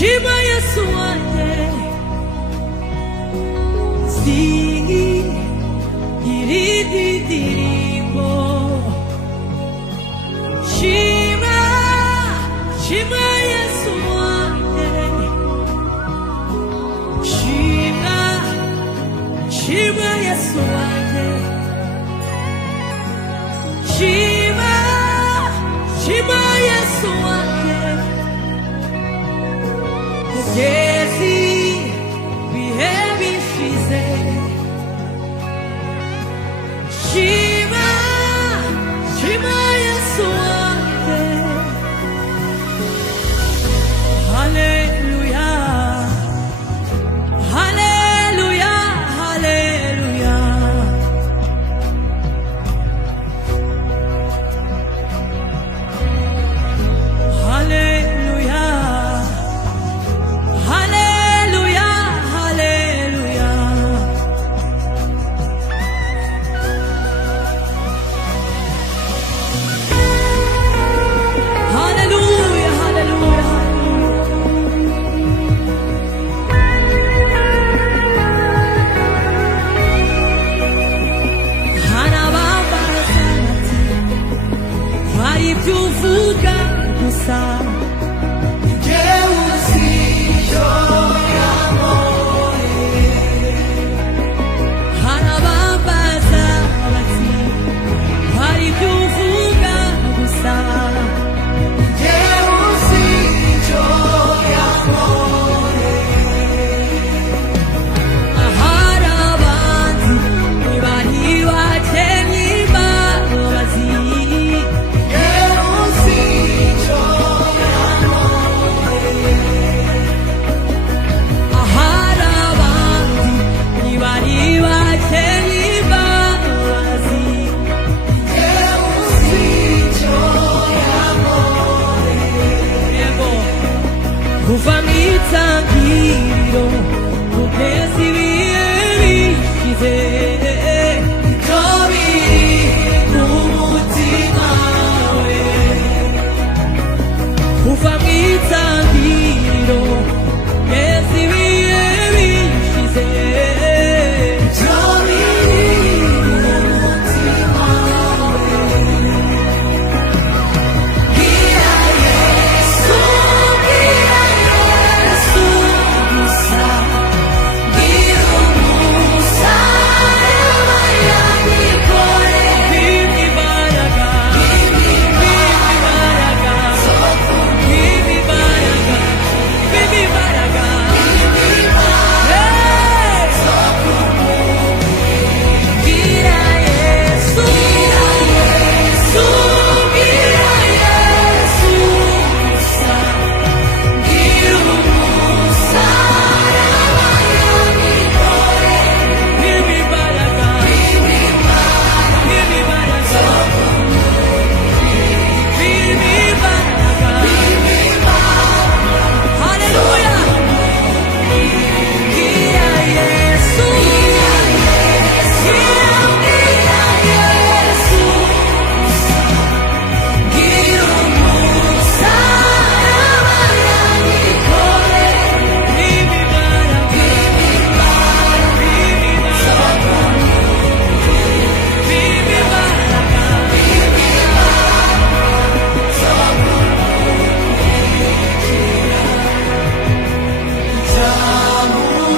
Shima Yesu wanjye irindi ndirimbo. Shima Yesu wanjye, Shima Yesu wanjye, Shima Yesu wanjye. Kugeza ibihe bishize, Shima Yesu wanjye. Haleluya, haleluya, haleluya. Haleluya, haleluya, haleluya. Haleluya, haleluya. Harabambaza bati, hari ibyo uvuga gusa, njyewe uzi icyo yankoreye. Harabambaza bati, hari ibyo uvuga gusa, njyewe uzi icyo yankoreye. Ahari abandi ntibari bakennye imbabazi, njyewe uzi icyo yankoreye. Ahari abandi ntibari bakennye imbabazi, njyewe uzi icyo yankoreye. Kuva mu itangiriro kugeza ibihe bishize, ibyo biri ku mutima we. Kuva mu itangiriro kugeza ibihe bishize, ibyo biri ku mutima we. Bwira Yesu, bwira Yesu gusa, bwira umusaraba yanyikoreye. Bimpa imbaraga, bimpa imbaraga, bimpa imbaraga, bimpa imbaraga. Hey! Bwira Yesu, bwira Yesu gusa, bwira umusaraba yanyikoreye. Bimpa imbaraga, bimpa imbaraga, bimpa imbaraga, bimpa imbaraga. Haleluya. Bwira Yesu, bwira Yesu, bwira umusaraba yanyikoreye. Bimpa imbaraga, bimpa imbaraga, bimpa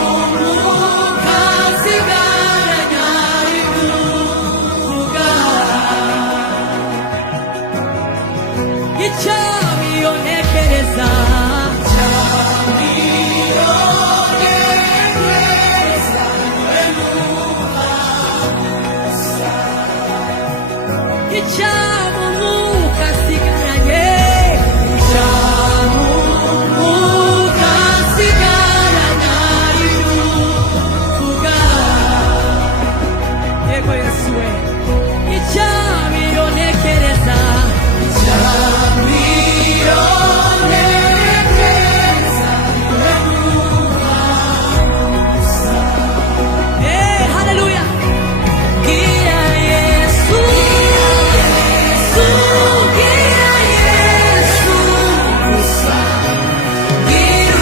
Nzamuka nsigaranye ibivuga, icyo biyonekereza, icyamuka nsigaranye, icyamuka nsigaranye ibivuga. Yego Yesu we, icyabiyonekereza, icyabiyonekereza. Haleluya. Bwira Yesu, bwira Yesu gusa, bwira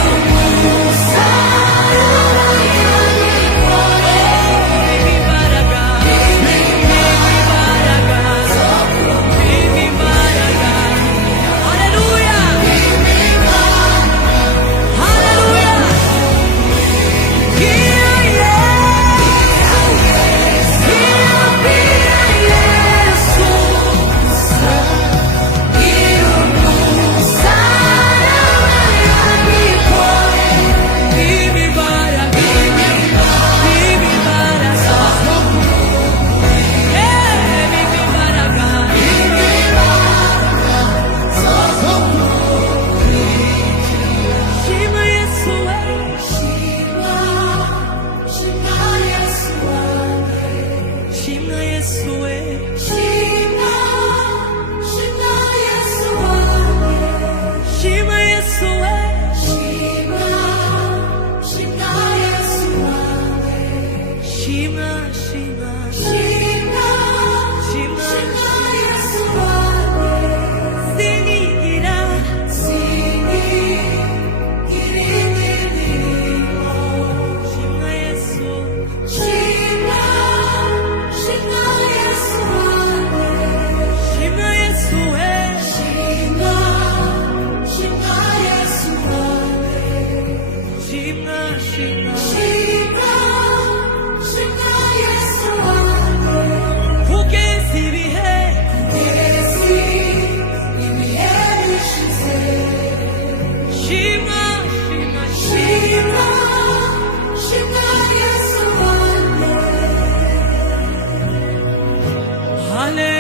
Hallelujah.